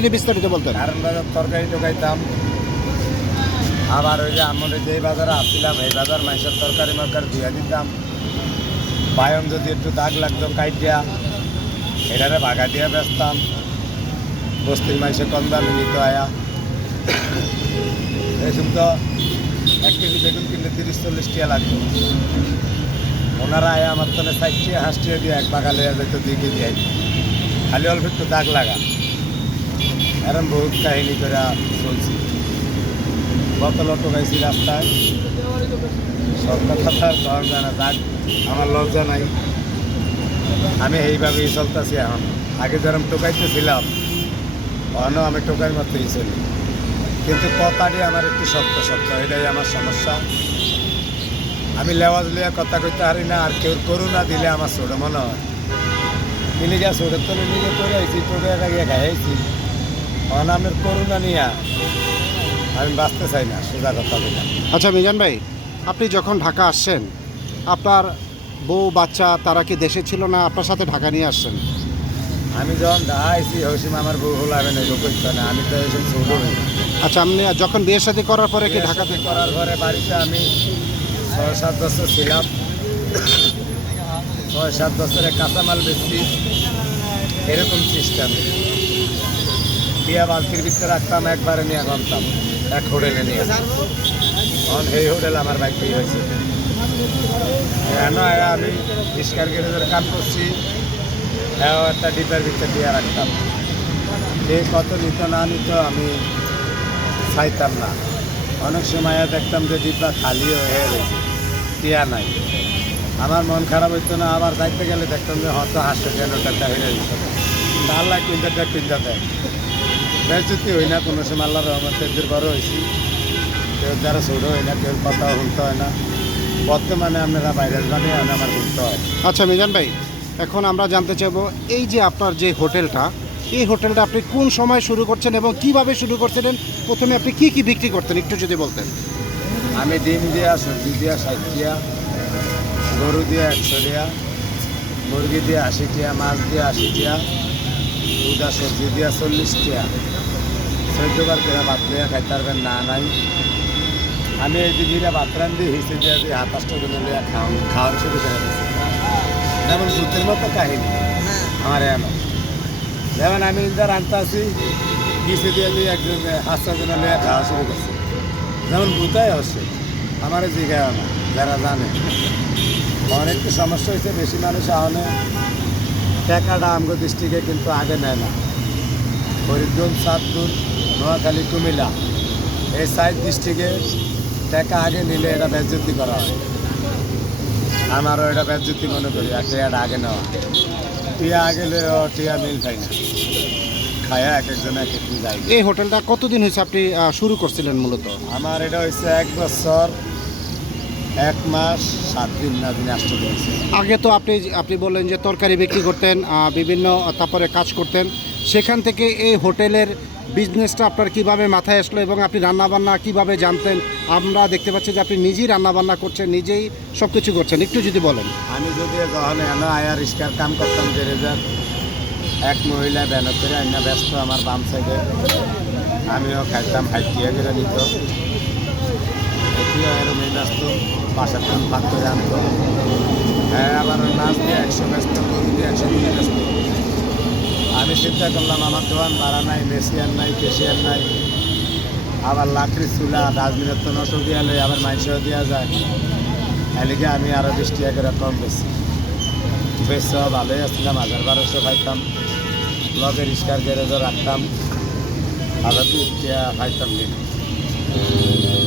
বিস্তারিত বলতেন। কারণ বাজার তরকারি টোকাইতাম আবার ওই যে আমরা যে বাজারে আসছিলাম, এই বাজার মাংসের তরকারি মরকারি দিয়ে দিতাম। বায়ন যদি একটু দাগ লাগতো, কাইটিয়া, এটারে ভাগা দিয়ে বেচতাম। বস্তির মাংসে কম দামে নিত আয়া। এসব তো এক কেজি বেগুন কিনলে তিরিশ, চল্লিশ টিয়া লাগতো। ওনারা আয়া আমার তাহলে ষাট টিয়া, হাঁস টিয়া দিয়ে এক বাগালে যেত দুই কেজি খালি অল্প একটু দাগ লাগা। এরম বহুত কাহিনী করে চলছি বোতল টোকাইছি রাস্তায়। সব কথা আর জানা যাক, আমার লজ্জা নাই। আমি এইভাবেই চলতেছি এখন। আগে যেরকম টোকাইতেছিলাম অন্য আমি টোকার মতোই চলি। কিন্তু কথাটি আমার একটু শক্ত শক্ত, এটাই আমার সমস্যা। আমি লেওয়াজ লিয়া কথা কইতে পারি না, আর কেউ করু না দিলে আমার ছোট মনে হয়। মিলে যা ছোট তো নিজে করে আইছি টোকে গিয়ে খাইছি অনামের করুণা নিয়া আমি বাঁচতে চাই না সোজা কথা বলে। আচ্ছা মিজান ভাই আপনি যখন ঢাকা আসছেন আপনার বউ বাচ্চা তারা কি দেশে ছিল না আপনার সাথে ঢাকা নিয়ে আসছেন? আমি যখন ঢাকা আইছি হসিম আমার বউ হলো আমি করতে না আমি তো এসব ছোট আচ্ছা আপনি যখন বিয়ের সাথে করার পরে কি ঢাকাতে ঢাকাতে করার পরে বাড়িতে আমি ছয় সাত বছর ছিলাম। ছয় সাত বছরে কাঁচামাল বেশি এরকম সিস্টেম বিয়া বালতির ভিতরে রাখতাম, একবারে নিয়ে গমতাম এক হোটেলে নিয়ে। তখন এই হোটেল আমার বাইকেই হয়েছে। কেন আয়া আমি রিস্কার গ্যারেজের কাম করছি। হ্যাঁ একটা ডিপের ভিতরে দিয়ে রাখতাম। এই কত নিত না নিত আমি চাইতাম না। অনেক সময় দেখতাম যে ডিব্বা খালি হয়ে গেছে, টিয়া নাই। আমার মন খারাপ হইতো না, আবার যাইতে গেলে দেখতাম যে হয়তো হাসতে কেন টাকা হয়ে গেছে। আল্লাহ কিনতে কিনতে দেয়। বেচুতি হই না কোনো সময় আল্লাহ রহমত এদের হয়েছি। কেউ যারা ছোট হয় না কেউ কথা শুনতে হয় না। বর্তমানে আপনারা বাইরে যাবে আর আমার শুনতে হয়। আচ্ছা মিজান ভাই এখন আমরা জানতে চাইব এই যে আপনার যে হোটেলটা এই হোটেলটা আপনি কোন সময় শুরু করছেন এবং কীভাবে শুরু করছিলেন? প্রথমে আপনি কি কি বিক্রি করতেন একটু যদি বলতেন। আমি ডিম দিয়া সবজি দিয়া ষাট টিয়া গরু দিয়া একশো টিয়া মুরগি দিয়া আশি টিয়া মাছ দিয়া আশি টিয়া দুটা সবজি দিয়া চল্লিশ টিয়া। বার করে ভাত লইয়া খাইতে পারবেন? না, নাই। আমি এই দিদিরা ভাত রান্ধি হিসে দিয়া দিয়ে হাতাশটা করে লইয়া খাওয়ান খাওয়ান শুরু করে যেমন ভূতের মতো কাহিনী। আমার এমন যেমন আমি রান্তা আছি হিসে দিয়ে দিয়ে একজন হাস্তা জন্য লইয়া খাওয়া শুরু করছি। যেমন ভূতাই হচ্ছে, আমার জিগায় না, যারা জানে। আমার একটু সমস্যা হয়েছে, বেশি মানুষ আহনে টাকাটা আমগো ডিস্ট্রিক্টে কিন্তু আগে নেয় না। ফরিদগঞ্জ চাঁদপুর নোয়াখালী কুমিল্লা। এই সাইড ডিস্ট্রিক্টে টাকা আগে নিলে এটা বেজ্জতি করা হয়। আমারও এটা বেজ্জতি মনে করি আর টিয়াটা আগে নেওয়া। টিয়া আগে টিয়া মিল পাই না। খায়া এক একজন এক একটু যাই এই হোটেলটা কতদিন হয়েছে আপনি শুরু করছিলেন মূলত? আমার এটা হচ্ছে এক বছর এক মাস সাত দিন না দিন আসতে পেরেছে আগে তো আপনি আপনি বললেন যে তরকারি বিক্রি করতেন বিভিন্ন তারপরে কাজ করতেন। সেখান থেকে এই হোটেলের বিজনেসটা আপনার কীভাবে মাথায় আসলো এবং আপনি রান্নাবান্না কীভাবে জানতেন? আমরা দেখতে পাচ্ছি যে আপনি নিজেই রান্নাবান্না করছেন, নিজেই সব কিছু করছেন। একটু যদি বলেন। আমি যদি যখন এনে আয়া কাম করতাম গ্যারেজার এক মহিলা ব্যান করে আইনা ব্যস্ত আমার বাম সাইডে আমিও খাইতাম হাইটিয়া করে নিত। ব্যস্ত, বাসার টান ভাগ করে আনতো। হ্যাঁ আবার মাছ দিয়ে একশো ব্যস্ত একশো ব্যস্ত। আমি চিন্তা করলাম, আমার দোকান ভাড়া নাই মেশিয়ার নাই কেশিয়ার নাই। আবার লাকড়ি চুলা, ডাস্টবিনের তো নষ্ট দিয়া লই আবার মাইসেও দেওয়া যায়। এলিগে আমি আরও বিশ টাকা করে কম বেশি? বেশ ভালোই আসছিলাম হাজার বারোশো খাইতাম। লগে রিস্কার গ্যারেজও রাখতাম। হাজার বিশ টাকা খাইতাম দিন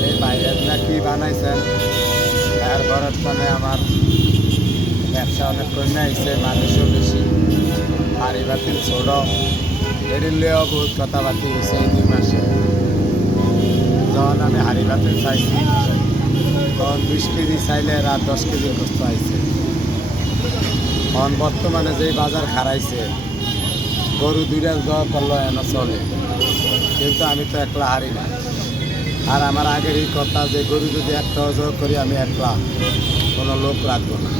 এই বাইরের না কি বানাইছেন? এর ঘরের মানে আমার ব্যবসা অনেক কমে আইছে, মানুষও বেশি। হাড়ি বাতিল ছোট এরিলেও বহুত কথাবার্তি হয়েছে এই দুই মাসে যখন আমি হাড়ি বাতিল চাইছি। তখন বিশ কেজি চাইলে রাত দশ কেজি কষ্ট আইছে এখন বর্তমানে যেই বাজার খারাইছে গরু দুইটা জয় করল এন চলে। কিন্তু আমি তো একলা হারি না আর আমার আগের এই কথা যে গরু যদি একটা জয় করি আমি একলা, কোনো লোক রাখব না।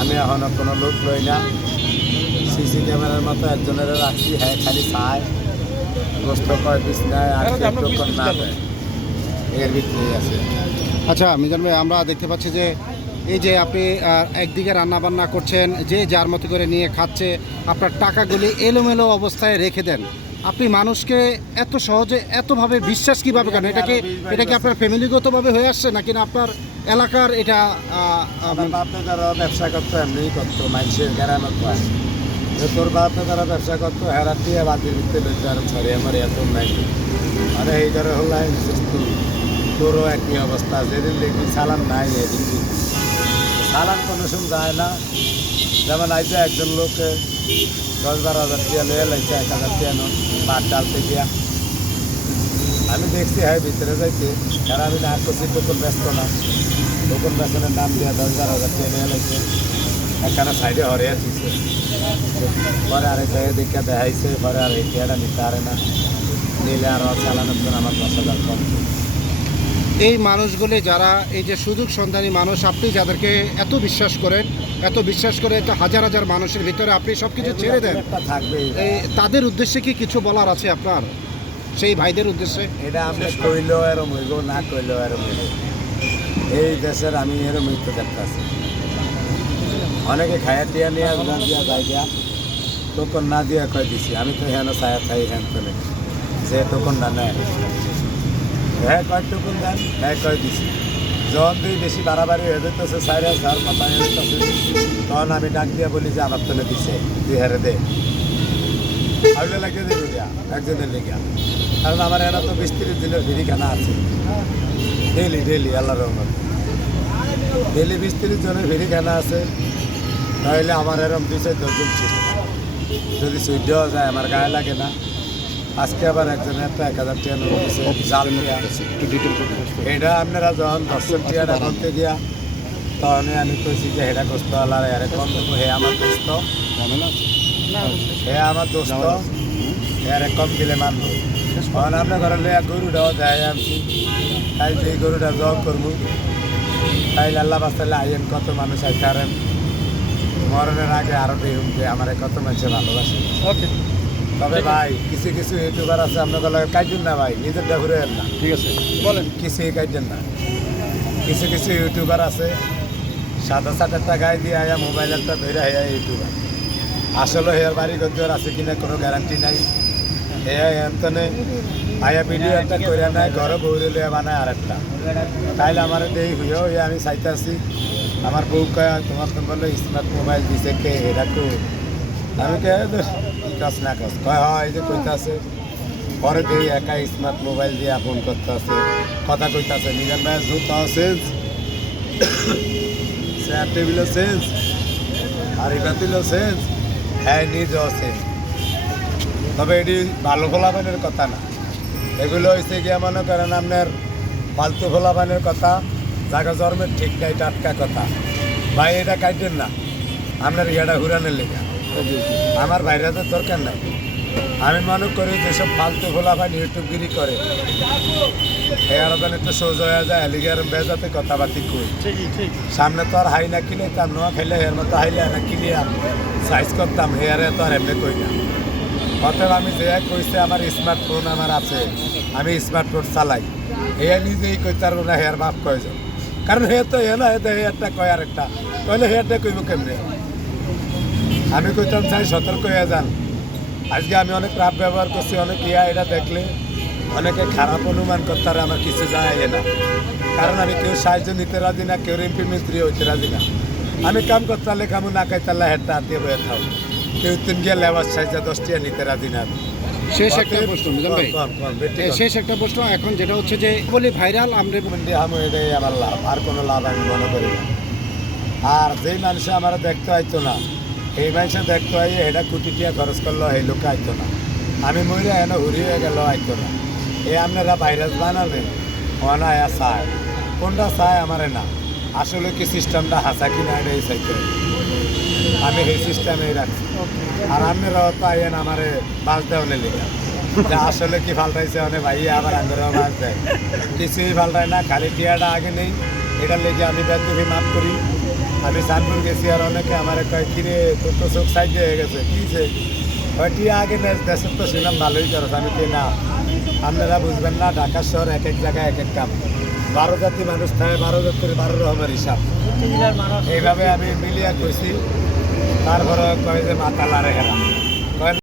আমি এখনও কোনো লোক লই না। সিসি ক্যামেরার মতো একজনের রাখছি হ্যাঁ খালি চায় গোস্ত কয় পিস নেয় আর না দেয়। এর ভিতরেই আছে। আচ্ছা মিজান ভাই আমরা দেখতে পাচ্ছি যে এই যে আপনি একদিকে রান্না বান্না করছেন যে যার মতো করে নিয়ে খাচ্ছে আপনার টাকাগুলি এলোমেলো অবস্থায় রেখে দেন। আপনি মানুষকে এত সহজে এতভাবে বিশ্বাস কীভাবে করেন? এটা কি এটা কি আপনার ফ্যামিলিগতভাবে হয়ে আসছে নাকি না আপনার এলাকার এটা বাপ দাদারা ব্যবসা করতো এমনি করতো মানুষের গ্রামে পায় যে তোর বাপ দাদারা ব্যবসা করতো হেরাত দিয়ে বাতির ভিতরে লইতে আর ছড়িয়ে মারি এত নাই। আরে এই করে হলো তোরও একই অবস্থা, যেদিন দেখবি সালান নাই, এদিন সালান কোনো সময় যায় না। যেমন আইসে একজন লোককে দশ বারো হাজার টিয়া লয়ে লাইছে, এক হাজার টিয়া নো ভাত ডালতে গিয়া। আমি দেখছি হ্যাঁ ভিতরে যাইতে। কারণ আমি না করছি টোকন ব্যস্ত না। টোকন বেতনের দাম দিয়া দশ বারো হাজার টিয়া লয়ে লাইছে। একখানা সাইডে হরিয়া দিছে পরে আরেক জায়গায় দেখে দেখাইছে পরে আর টিয়াটা নিতে না। নিলে আরও চালানোর জন্য আমার দশ হাজার কম। এই মানুষগুলি যারা এই যে সুযোগ সন্ধানী মানুষ আপনি যাদেরকে এত বিশ্বাস করেন এত বিশ্বাস করে এত হাজার হাজার মানুষের ভিতরে আপনি সব কিছু ছেড়ে দেন। তাদের উদ্দেশ্যে কি কিছু বলার আছে আপনার? সেই ভাইদের উদ্দেশ্যে? এটা আপনি কইলেও এরম হইব না কইলেও এরম হইব। এই দেশের আমি এরম হইতে দেখতেছি অনেকে খায়া টিয়া নিয়ে না দিয়া দিয়া টোকন না দিয়া কয় দিছি, আমি তো হ্যাঁ ছায়া খাই হ্যান তোলে সে টোকন না নেয়। হ্যাঁ কয় টোকন দেন হ্যাঁ কয় দিছি। যখন তুই বেশি বাড়াবাড়ি হয়ে যেতেছে, সাইরে সার মাথা হয়ে যেতেছে তখন আমি ডাক দিয়া বলি যে, আমার তোলে দিছে, তুই হেরে দে। আউলে লাগিয়ে দেবো দিয়া একজনের লেগে কারণ আমার এরা তো বিশ তিরিশ দিনের ভিড়িখানা আছে। ডেলি ডেলি আল্লাহ রহমত। ডেলি বিশ তিরিশ জনের ভিড়িখানা আছে। তাহলে আমার এরম দুই চার দশজন ছিল। যদি সূর্য যায়, আমার গায়ে লাগে না। আজকে আবার একজন একটা এক হাজার টিয়া নোট জাল হবে। এটা আপনারা যখন দর্শক টিয়াটা করতে গিয়া তখন আমি কইছি যে হেটা কষ্ট আল্লাহ এরে কম দেবো। হে আমার দোস্ত? হে আমার দোস্ত। এর কম দিলে মানবো। তখন আপনার ঘরে লইয়া গরুটাও দেয় আনছি। তাই যে গরুটা জব করব তাই আল্লাহ বাস্তালে আইয়েন কত মানুষ আইতারেন। মরণের আগে আরও দেখুন যে আমার কত মানুষে ভালোবাসে। তবে ভাই কিছু কিছু ইউটিউবার আছে আপনার লাগে কাটুন না ভাই নিজেরটা ঘুরে না। ঠিক আছে বলেন। কিছুই কাটেন না। কিছু কিছু ইউটিউবার আছে সাদা সাতেরটা গায়ে দিয়ে আয়া মোবাইল একটা ধরে আয়া ইউটিউবার আসলে হেয়ার বাড়ি গদ্দর আছে কিনা কোনো গ্যারান্টি নাই। হেয়া এমতনে আয়া ভিডিও একটা করে নেয় ঘরে বউরে লিয়ে বানায় আর একটা তাইলে আমার দেই হইও হয়ে আমি চাইতে আছি আমার বউ কয়, তোমার তো বলল স্মার্ট মোবাইল দিছে কে? এটা কো? আমি কে কাজ না কাজ। কয়, হয়, এই যে কইতে আছে পরে দিয়ে একা স্মার্ট মোবাইল দিয়ে ফোন করতে আছে কথা কইতে আছে নিজের ভাই জুতা সেন্স চেয়ার টেবিলও সেন্স হাড়ি পাতিলও সেন্স হ্যাঁ নিজও সেন্স তবে এটি ভালো ফলাফানের কথা না। এগুলো হয়েছে গিয়ে মনে করেন আপনার ফালতু ফলাফানের কথা। জায়গা জন্মের ঠিক নাই টাটকা কথা। ভাই এটা কাটেন না। আপনার ইয়াটা ঘুরানোর লেগে। আমার বাইরে তো দরকার নাই। আমি মনে করি যেসব ফালতু ফলাফান ইউটিউবগিরি করে। একটু সোজ হয়ে যায় এলিগে আর বেজাতে কথাবার্তি কই। সামনে তো আর হাই না কিনে তার নোয়া খাইলে হের মতো হাইলে না কিনে সাইজ করতাম হেয়ারে তো আর এমনি কই না। অতএব আমি যে এক কইছে আমার স্মার্টফোন আমার আছে। আমি স্মার্টফোন চালাই। হেয়ার নিজেই কই তার না হেয়ার বাপ কয়জন কারণ হে তো হে না হে তো হেয়ারটা কয় আর একটা। কইলে হেয়ারটা কইব কেমনে? আমি কইতাম, চাই সতর্ক হয়ে যান। আজকে আমি অনেক রাপ ব্যবহার করছি, অনেক ইয়া এটা দেখলে। অনেকে খারাপ অনুমান করতে আমার কিছু যায় না। কারণ আমি কেউ সাহায্য নিতে রাজি না, কেউ এমপি মিস্ত্রি হইতে রাজি না। আমি কাম করতে কামু না খাইতে হেডটা হাতিয়ে বয়ে থাও কেউ তিন গিয়ে লেবার সাহায্য দশটিয়া নিতে রাজি না। শেষ একটা প্রশ্ন মিজান ভাই। শেষ একটা প্রশ্ন এখন যেটা হচ্ছে যে বলি ভাইরাল আমরা হামু এটাই আমার লাভ আর কোনো লাভ আমি মনে করি না। আর যেই মানুষে আমার দেখতে আইতো না এই মানুষে দেখতে আই এটা কোটি টিয়া খরচ করল এই লোকে আইতো না। আমি মরে এন উড়িয়ে গেল আইতো না। এই আপনারা ভাইরাস বানাবেন ওনা আয়া চায়। কোনটা চায় আমারে না? আসলে কি সিস্টেমটা হাসা কিনা এটাই চাইতে। আমি এই সিস্টেমে রাখছি। আর আপনারাও তো আইয়েন আমারে বাস দেওয়ালে লেখা যে আসলে কি ফাল্টাইছে অনেক ভাই আবার আন্দোলন বাস দেয়। কিছুই ফাল্টায় না খালি টিয়াটা আগে নেই। এটার লেগে আমি বেদবি মাফ করি। আমি চাঁদপুর গেছি আর অনেকে আমার কয় কিরে তোর তো চোখ সাইড হয়ে গেছে কি যে কয়, তুই আগে দেশের তো ছিলাম ভালোই করো আমি কে না আপনারা বুঝবেন না ঢাকা শহর এক এক জায়গায় এক এক কাম। বারো জাতি মানুষ থাকে বারো জাতির বারো রকমের হিসাব। এইভাবে আমি মিলিয়া কইছি। তারপরে কয়ে যে মাতাল আর হেরা